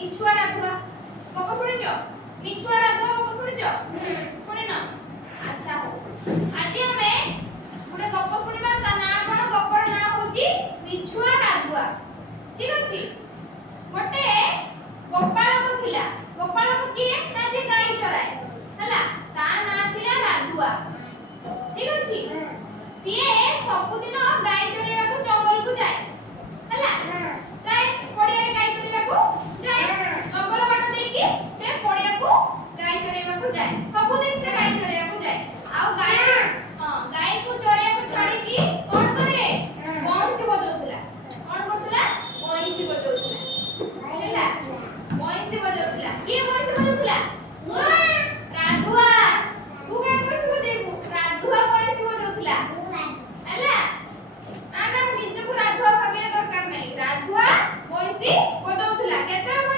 ମିଛୁଆ ରାଧୁଆ ଗପ ଶୁଣିଛ? ମିଛୁଆ ରାଧୁଆ ଗପ ଶୁଣିଛ? ଶୁଣିନ? ଆଚ୍ଛା ହଉ ଆଜି ଆମେ ଗୋଟେ ଗପ ଶୁଣିବା। ତା ନାଁ କଣ? ଗପର ନାଁ ହଉଛି ମିଛୁଆ ରାଧୁଆ। ଠିକ ଅଛି। ଗୋଟେ ଗୋପାଳକ ଥିଲା। ଗୋପାଳକ କିଏ? ନା ଯେ ଗାଈ ଚରାଏ ହେଲା। ତା ନାଁ ଥିଲା ରାଧୁଆ। ଠିକ ଅଛି। ସିଏ ସବୁଦିନ ଗାଈ ଚରେଇବାକୁ ଜଙ୍ଗଲକୁ ଯାଏ ହେଲା। ଯାଏ ପଡ଼ିଆରେ ଗାଈ ଚରେଇବାକୁ ଯାଏ। ଜଙ୍ଗଲ ବାଟ ଦେଇକି ସେ ପଡ଼ିଆକୁ ଗାଈ ଚରେଇବାକୁ ଯାଏ। ସବୁଦିନ ସେ ଗାଈ ଚରେଇବାକୁ ଯାଏ। ଆଉ ଗାଈକୁ ଚରେଇବାକୁ ଛାଡ଼ିକି କଣ କରେ? ବଂଶୀ ବଜାଉଥିଲା। କଣ କରୁଥିଲା? ବଂଶୀ ବଜାଉଥିଲା ହେଲା। ବଂଶୀ ବଜାଉଥିଲା। କିଏ ବଂଶୀ ବଜାଉଥିଲା? ରାଧୁଆ। ତୁ କାଇଁ ବଂଶୀ ବଜେଇବୁ? ରାଧୁଆ ବଂଶୀ ବଜାଉଥିଲା ହେଲା। ନା ନିଜକୁ ରାଧୁଆ ଭାବିବା ଦରକାର ନାହିଁ। ରାଧୁଆ ବଂଶୀ ବଜାଉଥିଲା। କେତେବେଳେ